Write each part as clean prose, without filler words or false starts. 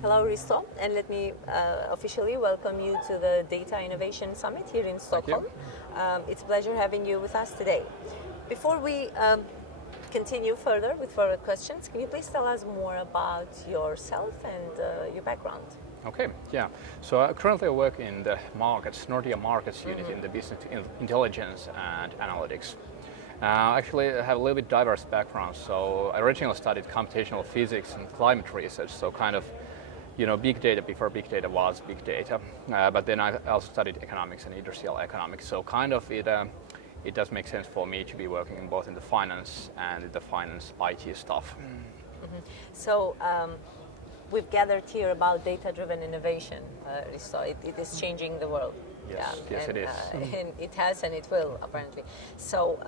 Hello, Risto, and let me officially welcome you to the Data Innovation Summit here in Stockholm. It's a pleasure having you with us today. Before we continue further with further questions, can you please tell us more about yourself and your background? Okay, yeah. So currently I work in the markets, Nordea Markets unit in the business intelligence and analytics. Actually, I have a little bit diverse background. So I originally studied computational physics and climate research, so kind of, big data before big data was big data. But then I also studied economics and industrial economics, so kind of it does make sense for me to be working in both in the finance and the finance IT stuff. Mm-hmm. So we've gathered here about data-driven innovation, so it is changing the world. Yes, it is. And it has and it will, apparently. So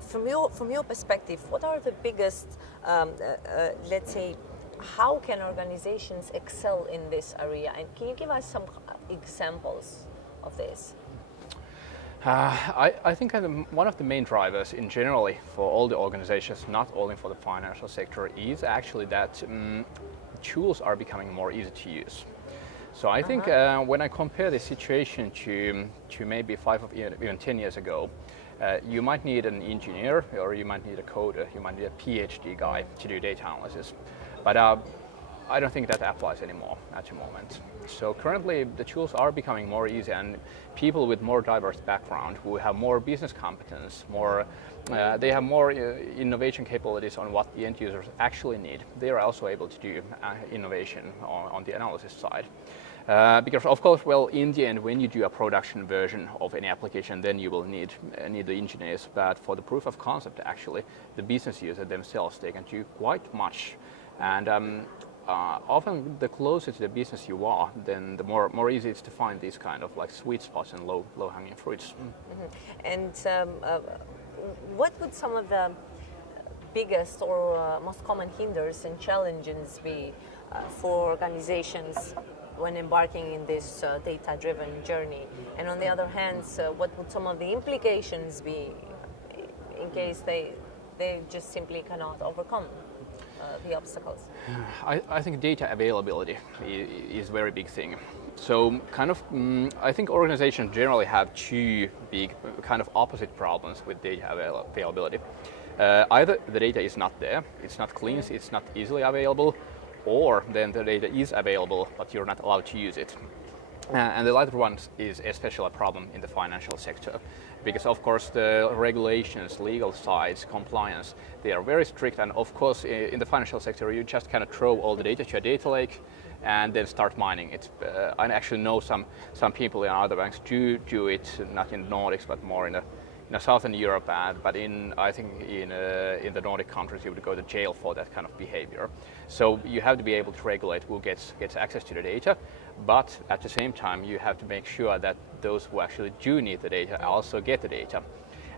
from your perspective, what are the biggest, let's say, how can organizations excel in this area? And can you give us some examples of this? I think one of the main drivers in generally for all the organizations, not only for the financial sector, is actually that tools are becoming more easy to use. So I think when I compare the situation to maybe 5 or even 10 years ago, you might need an engineer, or you might need a coder, you might need a PhD guy to do data analysis. But I don't think that applies anymore at the moment. So currently the tools are becoming more easy, and people with more diverse background who have more business competence, they have more innovation capabilities on what the end users actually need. They are also able to do innovation on the analysis side. Because of course, well, in the end, when you do a production version of any application, then you will need the engineers. But for the proof of concept, actually, the business user themselves, they can do quite much. And often the closer to the business you are, then the more easy it's to find these kind of like sweet spots and low-hanging fruits. Mm-hmm. And what would some of the biggest or most common hinders and challenges be for organizations when embarking in this data-driven journey? And on the other hand, what would some of the implications be in case they just simply cannot overcome the obstacles? I think data availability is a very big thing. So kind of, I think organizations generally have two big kind of opposite problems with data availability. Either the data is not there, it's not clean, it's not easily available, or then the data is available, but you're not allowed to use it. And the latter one is especially a problem in the financial sector, because of course the regulations, legal sides, compliance, they are very strict. And of course in the financial sector you just cannot throw all the data to a data lake and then start mining it. I actually know some people in other banks do it, not in the Nordics but more in Southern Europe, but I think in the Nordic countries you would go to jail for that kind of behavior. So you have to be able to regulate who gets access to the data, but at the same time you have to make sure that those who actually do need the data also get the data.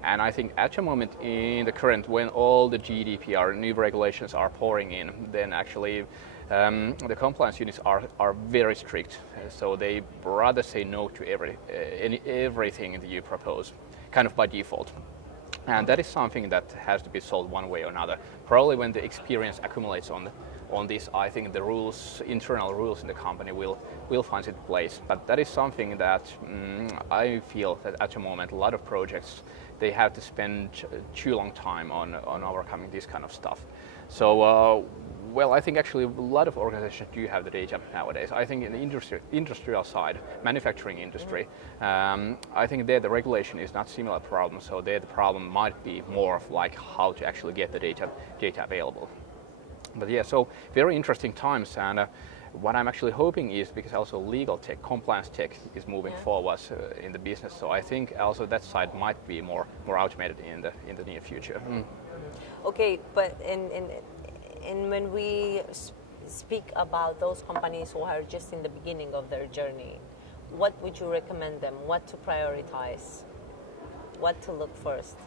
And I think at the moment in the current, when all the GDPR new regulations are pouring in, then actually the compliance units are very strict. So they rather say no to everything that you propose, kind of by default. And that is something that has to be solved one way or another. Probably when the experience accumulates on this, I think the internal rules in the company will find its place. But that is something that I feel that at the moment a lot of projects, they have to spend too long time on overcoming this kind of stuff. So well, I think actually a lot of organizations do have the data nowadays. I think in the industrial side, manufacturing industry, I think there the regulation is not similar problem. So there the problem might be more of like how to actually get the data available. But yeah, so very interesting times. And what I'm actually hoping is, because also legal tech, compliance tech is moving forward in the business. So I think also that side might be more automated in the near future. Okay, but and when we speak about those companies who are just in the beginning of their journey, what would you recommend them? What to prioritize? What to look first?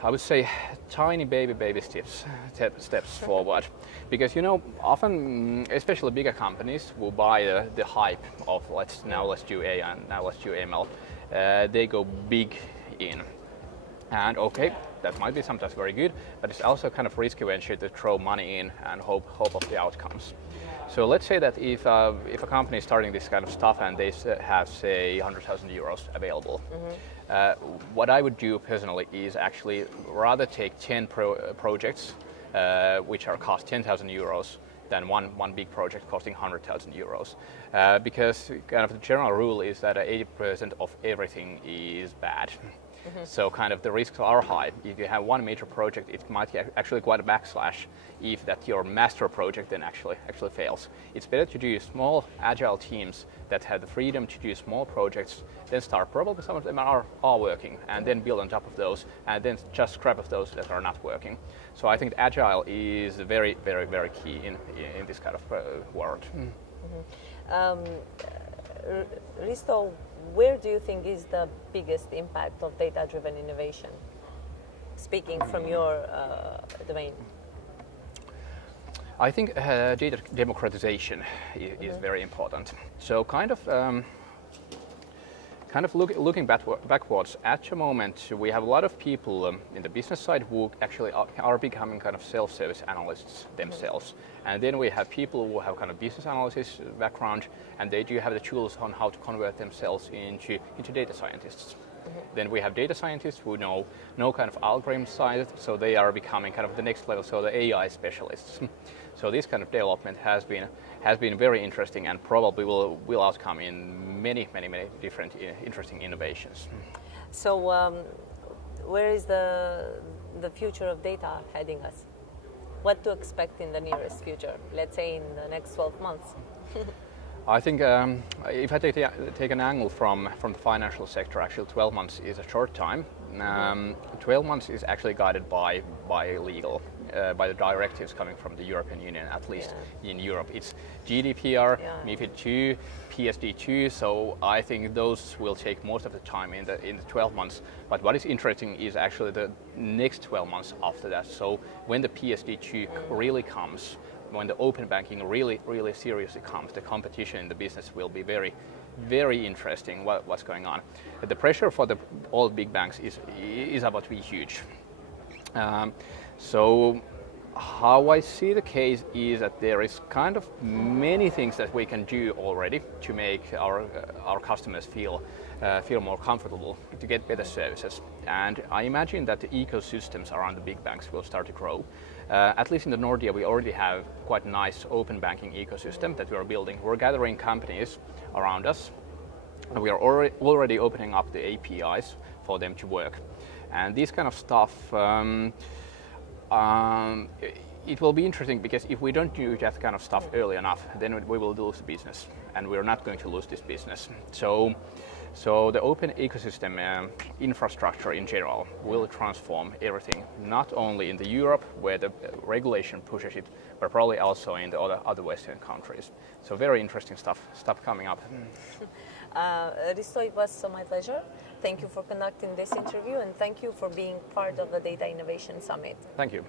I would say tiny baby steps forward, because often, especially bigger companies who buy the hype of let's do AI and now let's do ML, they go big in, and okay, that might be sometimes very good, but it's also kind of risky venture to throw money in and hope of the outcomes. So let's say that if a company is starting this kind of stuff and they have, say, 100,000 euros available, what I would do personally is actually rather take 10 projects which are cost 10,000 euros than one big project costing 100,000 euros. Because kind of the general rule is that 80% of everything is bad. So kind of the risks are high. If you have one major project, it might actually quite a backslash if that your master project then actually fails. It's better to do small agile teams that have the freedom to do small projects, then start. Probably some of them are working, and then build on top of those, and then just scrap of those that are not working. So I think agile is very, very, very key in this kind of world. Risto, where do you think is the biggest impact of data-driven innovation? Speaking from your domain. I think data democratization is very important. So kind of looking backwards, at the moment we have a lot of people in the business side who actually are becoming kind of self-service analysts themselves. And then we have people who have kind of business analysis background, and they do have the tools on how to convert themselves into data scientists. Then we have data scientists who know kind of algorithm side, so they are becoming kind of the next level, so the AI specialists. So this kind of development has been very interesting, and probably will outcome in many different interesting innovations. So where is the future of data heading us? What to expect in the nearest future? Let's say in the next 12 months. I think if I take an angle from the financial sector, actually 12 months is a short time. 12 months is actually guided by legal, by the directives coming from the European Union, at least in Europe. It's GDPR, MiFID II, PSD2, so I think those will take most of the time in the 12 months. But what is interesting is actually the next 12 months after that. So when the PSD2 really comes, when the open banking really seriously comes, the competition in the business will be very interesting. What's going on? The pressure for all big banks is about to be huge. So how I see the case is that there is kind of many things that we can do already to make our customers feel more comfortable, to get better services. And I imagine that the ecosystems around the big banks will start to grow. At least in the Nordea, we already have quite a nice open banking ecosystem that we are building. We're gathering companies around us, and we are already opening up the APIs for them to work. And this kind of stuff, it will be interesting, because if we don't do that kind of stuff early enough, then we will lose the business, and we're not going to lose this business. So the open ecosystem infrastructure in general will transform everything, not only in the Europe where the regulation pushes it, but probably also in the other Western countries. So very interesting stuff coming up. Risto, it was my pleasure. Thank you for conducting this interview, and thank you for being part of the Data Innovation Summit. Thank you.